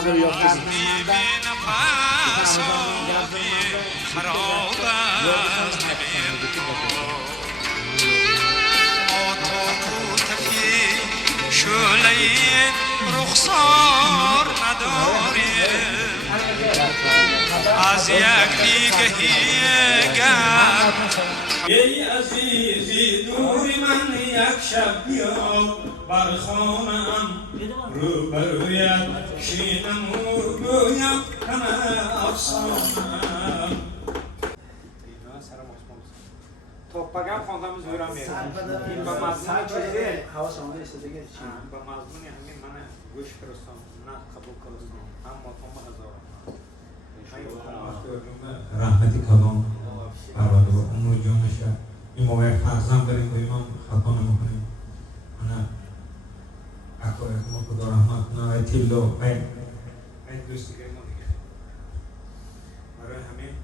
منظر یافتم رخسار نداریم از یک دیگهی گم ای عزیزی دوری من یک شب بیا بر خانم روبرویت شینم و گویم همه افسانم توپگم خواندم زورم میرم این به مضمون چیزه حواس آمده است دیگه چی به مضمون همین من گوش فرستم نه قبول کنم اما تو رحمتی کلام برای امور جانشه این ما یک فرزند داریم و ایمان خطا نمیکنیم من اکو اکما خدا رحمت کنه و تیلو این دوستی که ما دیگه برای همین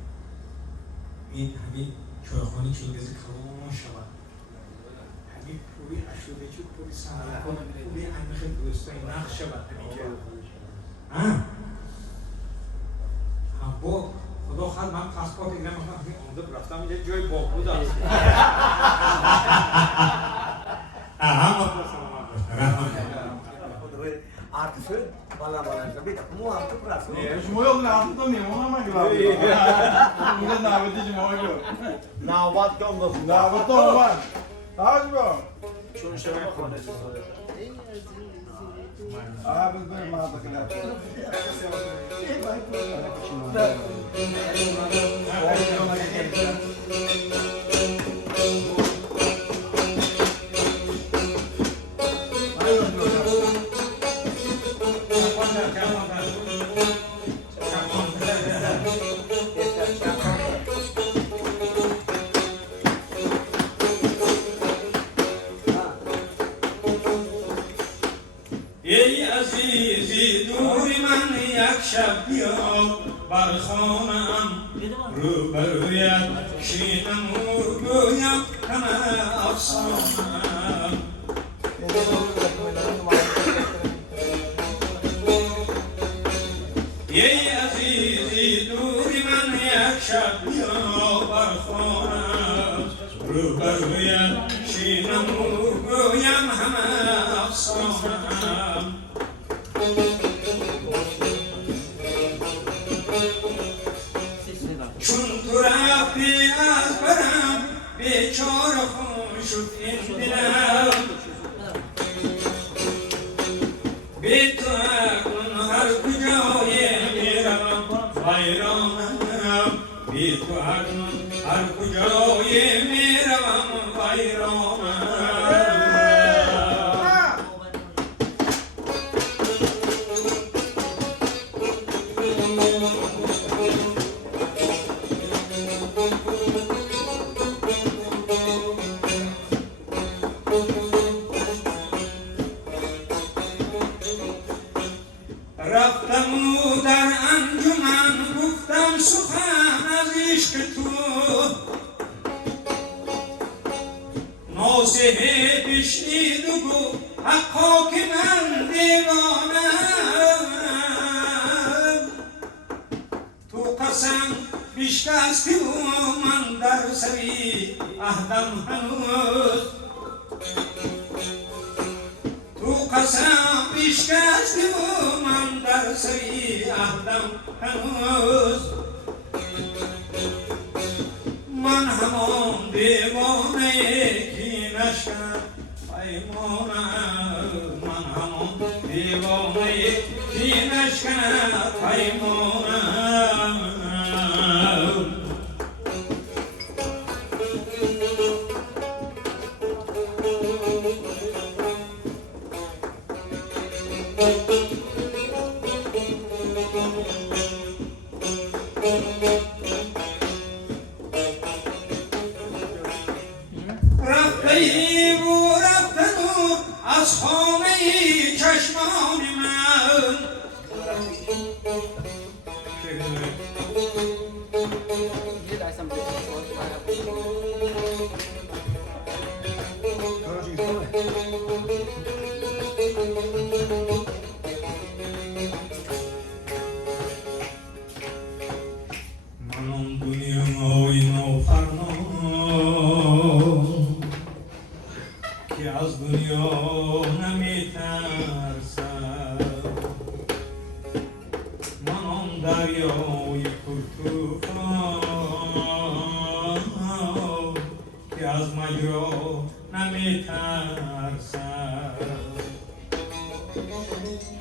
این همین چایخانی چنگیزی کلام شود همین پوری اشوده چود پوری سنده کنه پوری عمیق دوستای نقش شود همین که با خدا خواهد من پاسپورت اینا میخوام آمده رفتم اینجا جای باکود است هم عاطفه بالا بالا زبید مو عاطفه راست شما یاد نهاد تو میمونم مگه میگه نهادی شما میگه نوبت کم گفت نهاد تو اومد آج با چون شما خانه بس بریم ما بکلا ای عزیزی دوری من یک شب بیا بر خانم روبرویت شینم و گویم همه افسانم ای عزیزی دوری من یک شب بیا بر خانم روبرویت شینم و گویم همه افسانم چون تو رفتی از برم بیچاره خون شد این دلم بی تو اکنون هر کجای میروم ویرانم بی تو اکنون هر کجای میروم ویرانم رفتم و در انجمن گفتم سخن از عشق تو ناصحه بشنید و گفت حقا که من دیوانم تو قسم بشکستی و من در سری عهدم هنوز تو قسم بشکستی و من در سری عهدم هنوز من همان دیوانه کی نشکن پیمانم من همان دیوانه کی نشکن پیمانم رفتیم و رفتم از خانه چشمان من دریای پرتوفان که از مجرا نمیترسد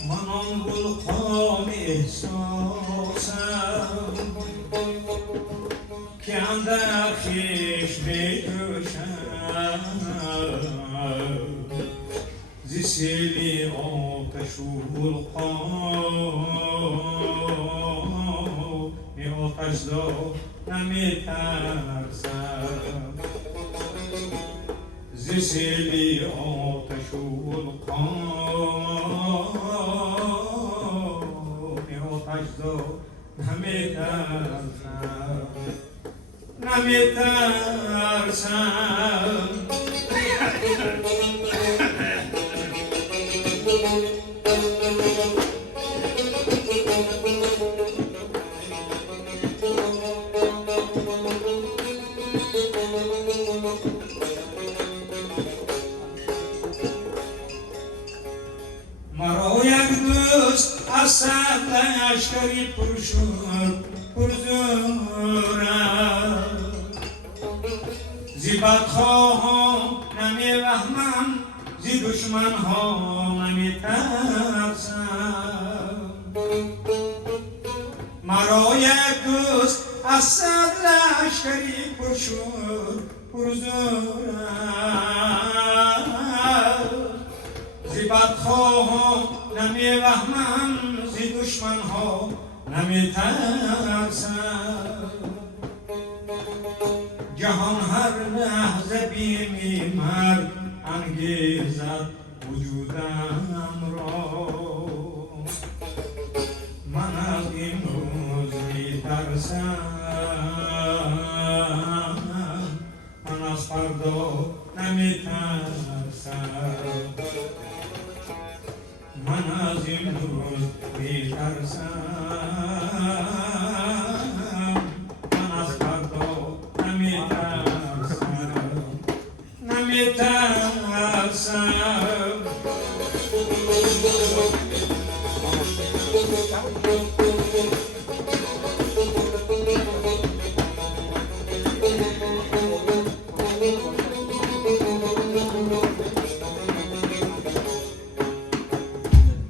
من آن ولقان احساسم که اندر خویش می‌جوشد ز سیل آتش و ولقان آتش زا نمی‌ترسد ز سیل آتش و ولقان آتش زا نمی‌ترسم مرا یک دوست از صد لشکری پرزورم زی بدخواهان نمی‌وهمم زی دشمن‌ها نمی‌ترسم مرا یک دوست از صد لشکری پرزورم زی بدخواهان نمی‌وهمم زی دشمن‌ها نمی‌ترسم جهان هر لحظه بیمی مرگ انگیزد وجودم را من از این روز می‌ترسم من از فردا نمی‌ترسم من از این روز می‌ترسم من از فردا نمی‌ترسم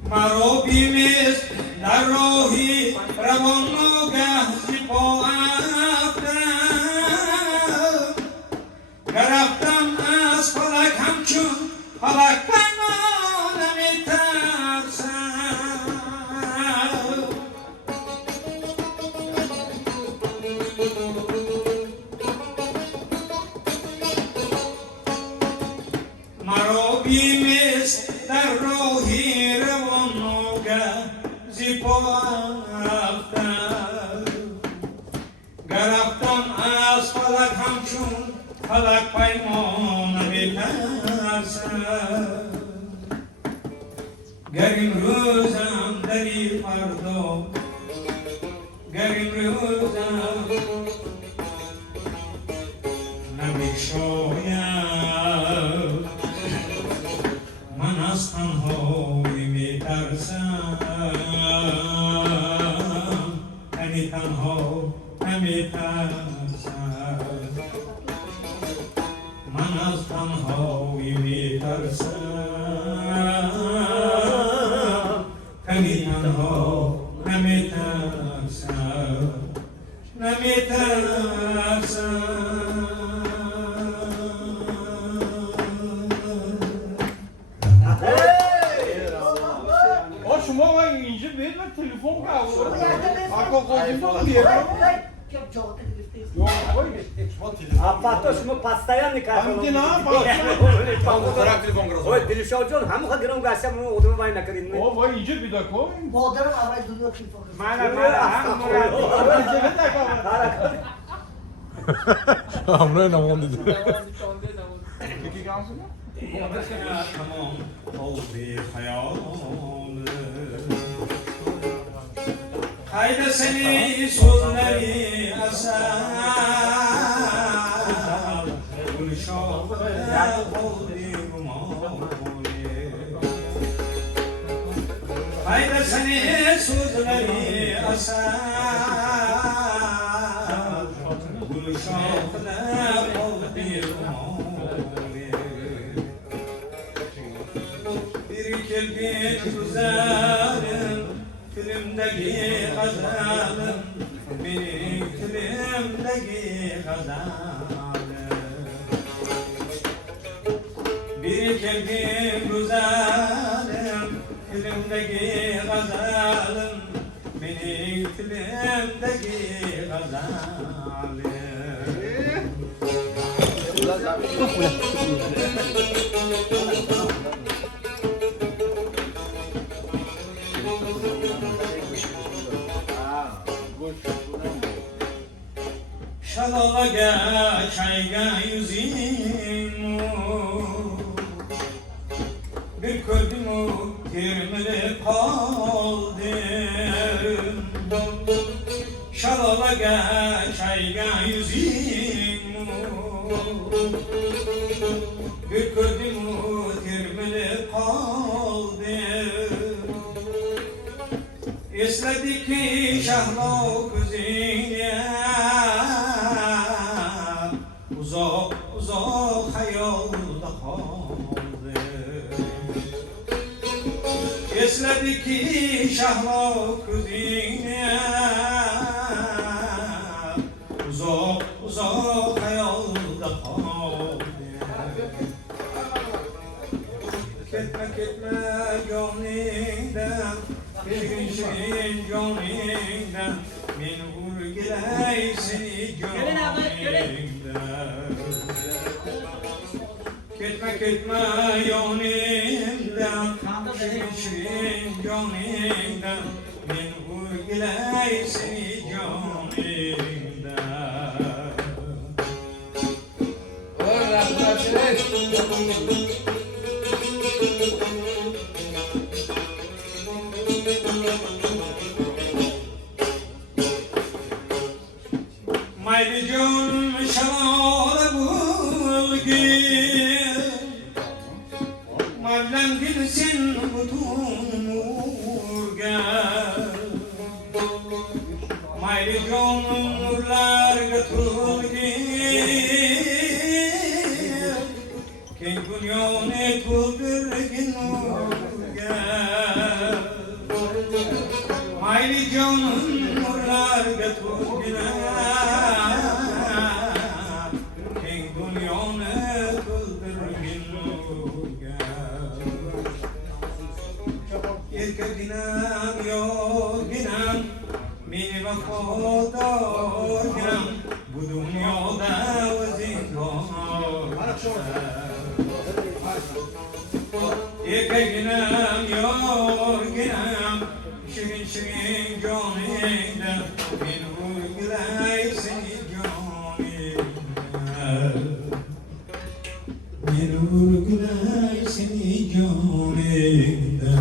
مرا بیمیز در راهی روان ناگه زی پا افتم گرفتم از فلک همچون فلک پیما نمی‌ترسم مرا بیمیز در راهی روان ناگه زی پا افتم گرفتم از فلک همچون فلک پیما نمی‌ترسم گر این روزم دری فردا گر این روزم نمی‌شاید من از تنهایی می‌ترسم یعنی تنها نمی‌ترسم من از تنهایی می‌ترسم یعنی تنها نمی‌ترسم شما اینجا برید من تلفن کنم آقا قاضیتون بیارم Апато шумо постоянно Амки на Ой, Дилшодjon, ҳамон ха гиром гашта мо одам вай накардин. О, вай اینجا پیدا کن Модарам авай дуно телефон. همراه نماز دیدم یکی گامسون تمام حوض خیال hayda seni sözleri asal Gülşahı oldu rumali Hayda seni sözleri asar Gülşahına oldu bir kirpik güzelim Filmdeki gazalım Benim filmdeki gazalım Bir kirpik güzelim Filmdeki gazalım Benim filmdeki gazalım Şalalaga çayga yüzün Bir kördüm o kirmili kaldım Şalalaga çayga yüzün Bir kördüm o kirmili kaldım Esledik ki şahlo kuzine Uzak uzak hayalda kaldı Esledik ki şahlo kuzine Uzak uzak hayalda kaldı Ketme ketme gönlümden Şirin gönlümden Min vurgilay seni gönlümden Ketme ketme gönlümden Şirin gönlümden Min vurgilay seni gönlümden Mayli gönlüm şamala bulgin Mavlam bilsin bütün urgan Mayli gönlüm nurlar götürgin Ken dünyone tuldurgin urgan Mayli gönlüm nurlar götürgin Ginam yo ginam Mini vafodor ginam Bu dünyada vazifar ginam yo ginam Şirin şirin gönlümde Min vurgilay seni gönlümde Min vurgilay seni gönlümde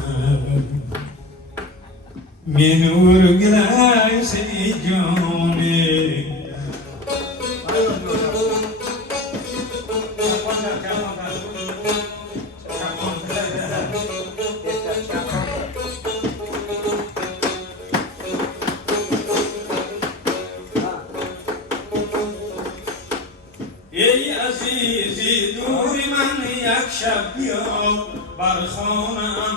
Min vurgilay seni gönlümde Ey azizi duri man yakşab yok barxonam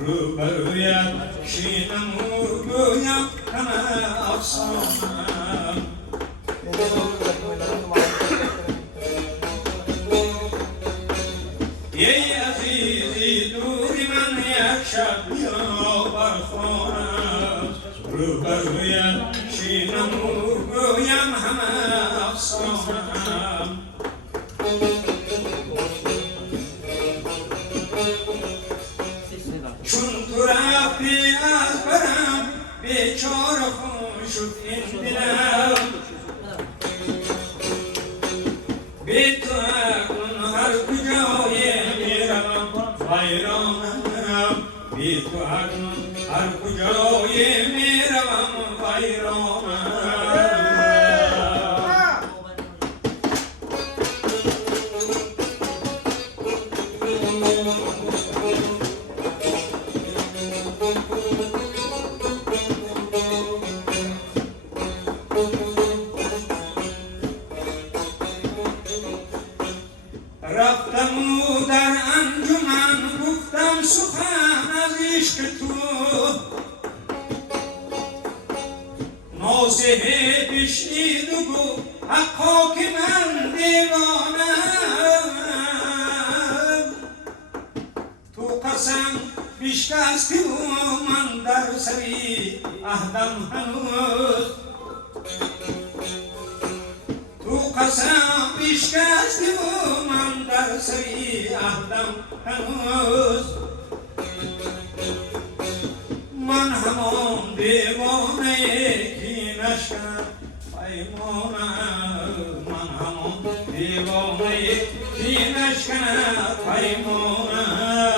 Rubaruyat şinam urguyam kama afsanam Ey azizi duri man yakşab yok barxonam Rubaruyat şinam urguyam kama afsanam Çun turabi azbaram Beçar hoşut indilam Betuakun har kucaya miram bayramam Betuakun har kucaya miram bayramam ناصحه بشنید و گفت حقا که من دیوانم تو قسم بیشکستی و من در سری عهدم هنوز تو قسم بیشکستی و من در سری عهدم هنوز من همان دیوانه کی نشکن پیمانم من همان دیوانه کی نشکن پیمانم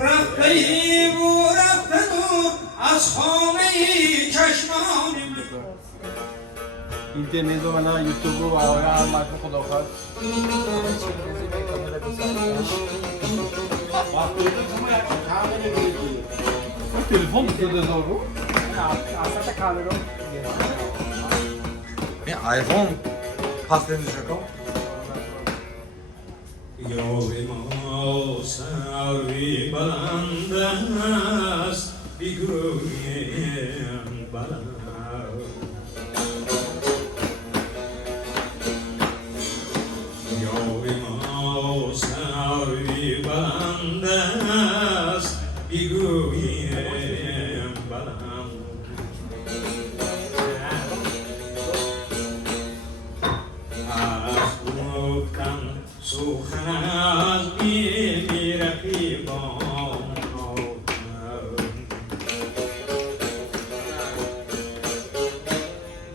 رفتیم و رفتن از خانه چشمانیم اینترنت و من یوتیوب و آیا مکو خدا خواهد تلفن بسیده دارو این آیفون پس نمیشه کن یار ما سری بلند است بگویم بلند یار ما سری بلند است بگویم بلند سخن از می رقیبان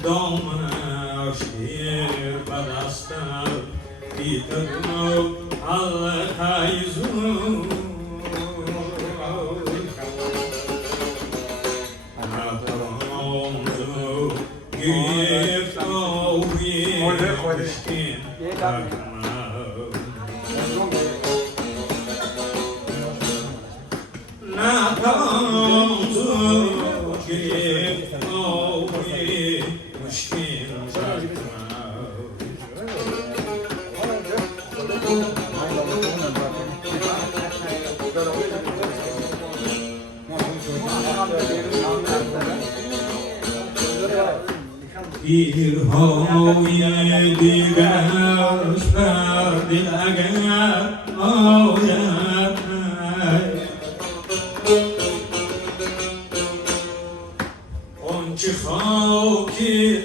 دامنش گیر به دستم بیترم حلقه زون نتوان زو گرفت آوی مشکین نتوان زو گرفت آوی مشکین تیرهای دیگرش بر دل اگر آید آنچه خاکی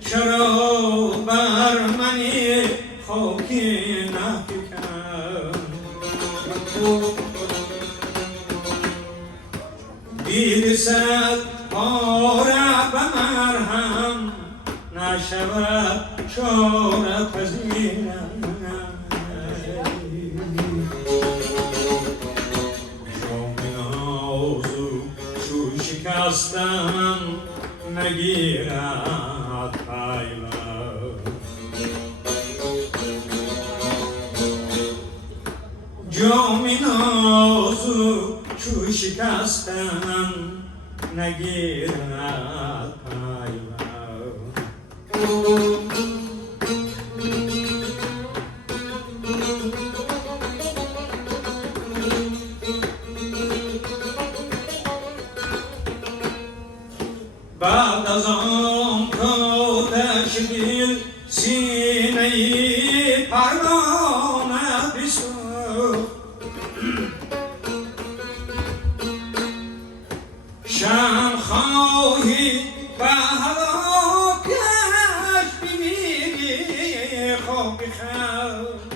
چرا بر منی خاکی نفکن دید صد پاره به مرهم نشود چاره پذیرم جام نازو چو شکستم نگیرد پیوند جام نازو چو شکستم نگیرد پیوند بعد از آن کاتش دل سینه پروانه بسوخت شمع خواهی به هلاکش بمیری خاک خود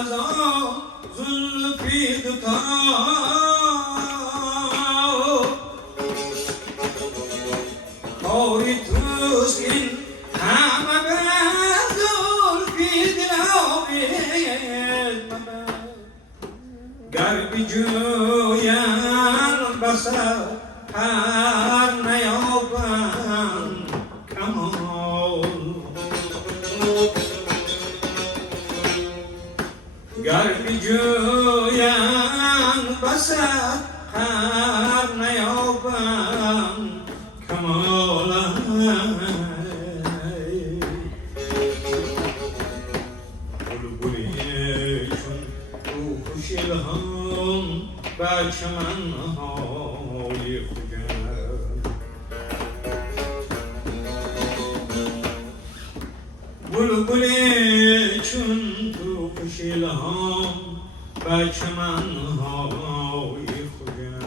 از آن زلفی دوتا کاری توست این همه به زلفی دلابی Garbi juyan basar har nayoban kamol Garbi juyan basar har nayoban kamol شلهم بچمن های خوگم بلبلی چون تو شلهم بچمن های خوگم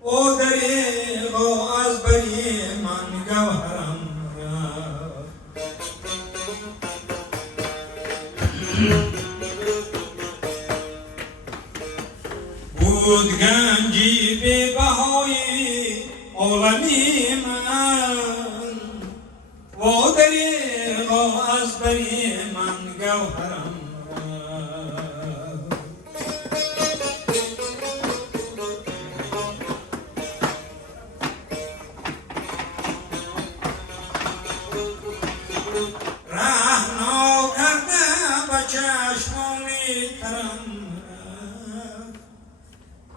او دریغا از بری من گوهرم بود گنجی به بهای عالمی من و دریغا از بری من گوهرم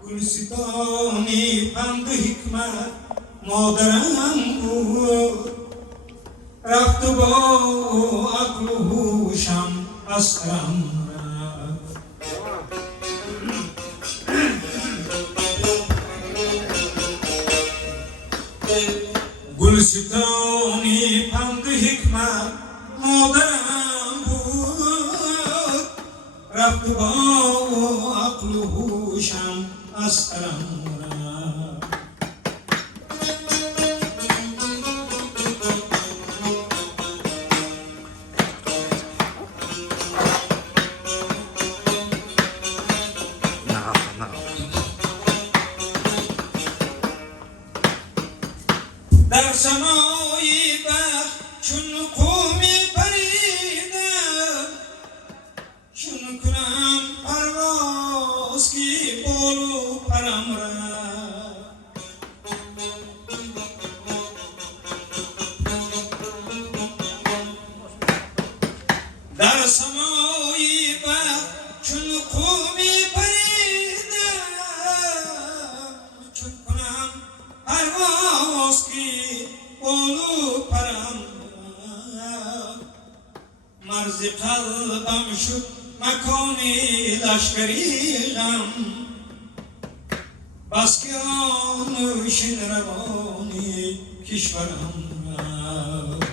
گلستانی پند و حکمت مادرم بود رفت و با عقل و هوشم از سرم رفت گلستانی پند و حکمت مادرم بود رفت و با عقل و هوشم از سرم در سمای بخت چون قومی پریدم چون کنم پرواز کی بولو پرم رفت در سمای بخت چون قومی پریدم چون کنم پرواز کی بولو پرم رفت مرز قلبم شد مکانی لشکری غم بس که آنوشین روانی کشورم رفت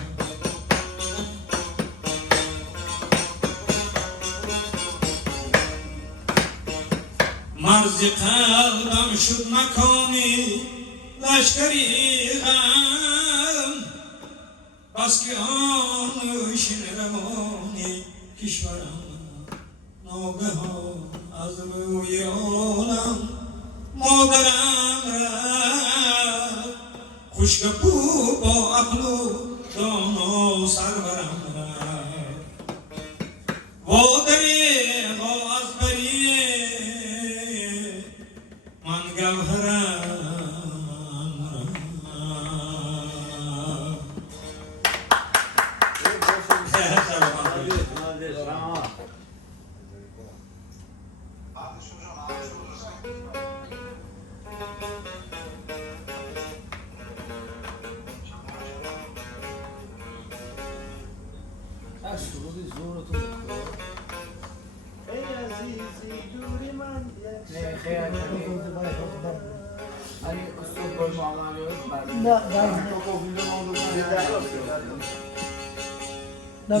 مرز قلبم شد مکانی لشکری غم بس که آنوشین روانی کشورم ناگهان از روی عالم مادرم رفت خوشگپو با عقل و دانا سرورم رفت و دریغا از بری من گوهرم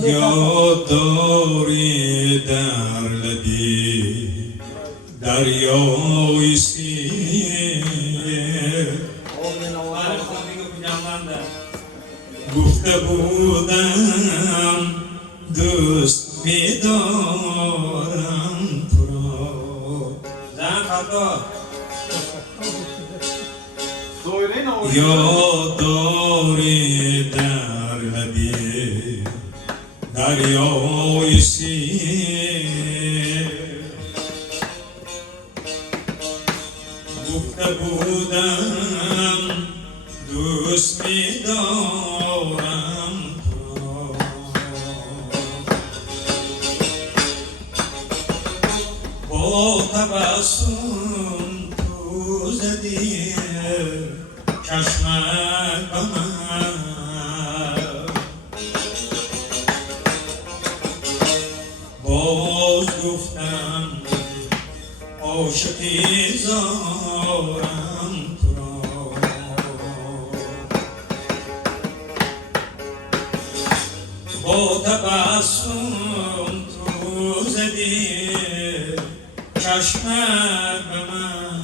یاد داری در لبی دریای سیر گفته بودم دوست می‌دارم تو را زن فردا یاد داری در دریای سیر گفته بودم دوست می‌دارم تو با تبسم تو زدی چشمک به من باز گفتم عاشقی زارم تو را با تبسم تو زدی چشمک به من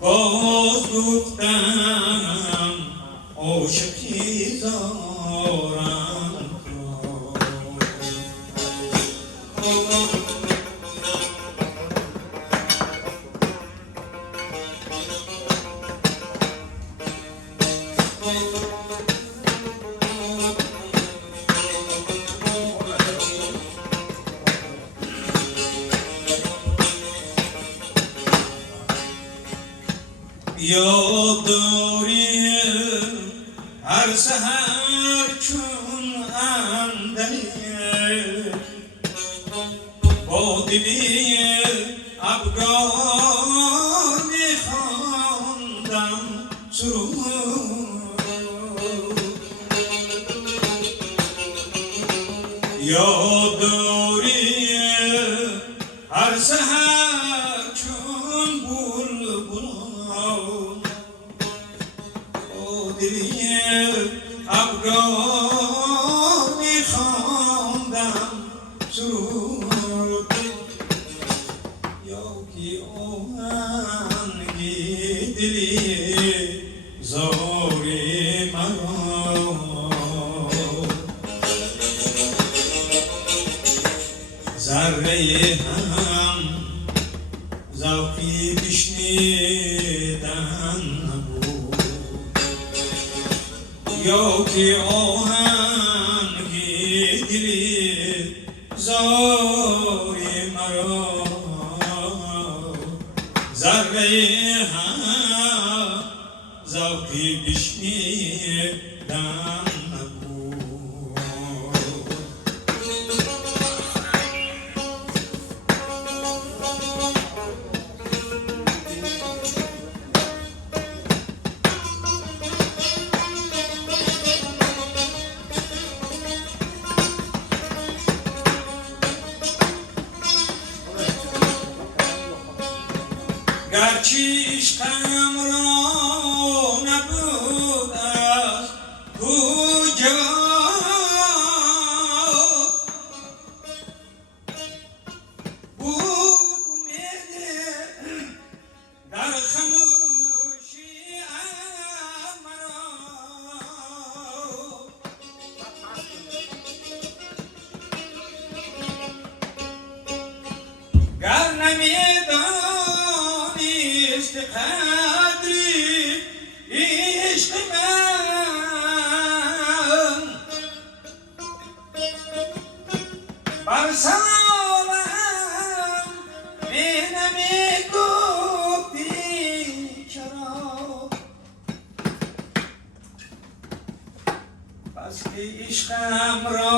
باز گفتم عاشقی زارم تو یاد داری هر سحر چون اندک با دلی ابرار می‌خواندم سرود یاد داری هر سحر چون بلبلان با دلی ابرار می‌خواندم سرود یا کی آهنگی دلی زاری مرا ذره هم ذوقی بشنیدن نبود یا کی آهنگی دلی زاری مرا ذره هم ذوقی بشنیدن نبود گرچه عشقم را نبود از کجا بود امید در خموشی مرا گر نمیدانست قدری عشق من بر سوالم می نمیگفتی چرا بس که عشقم را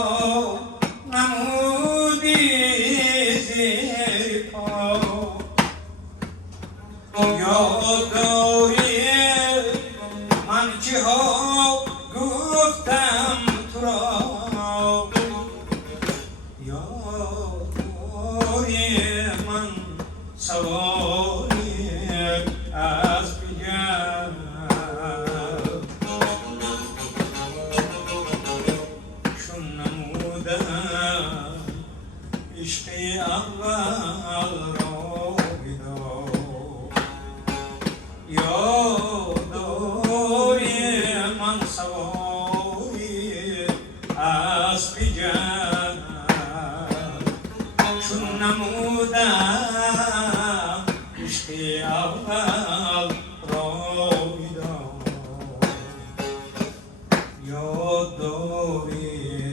نمودی زیر پا یاد داری من چه ها گفتم تو را یاد داری من سوالی از بگم چون نمودم عشقی اول را یاد داری من سواری از بجم چون نمودم عشقی اول را بیدار یاد داری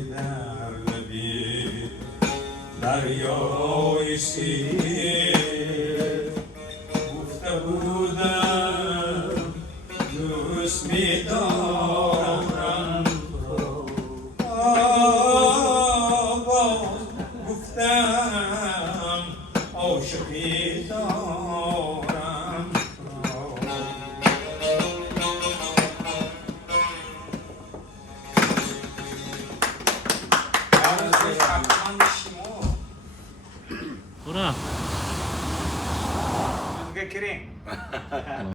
نیستی گفته بودم دوست می‌دارم باز گفتم عاشقی دارم ارزش حتما شما برا Gezge Kering.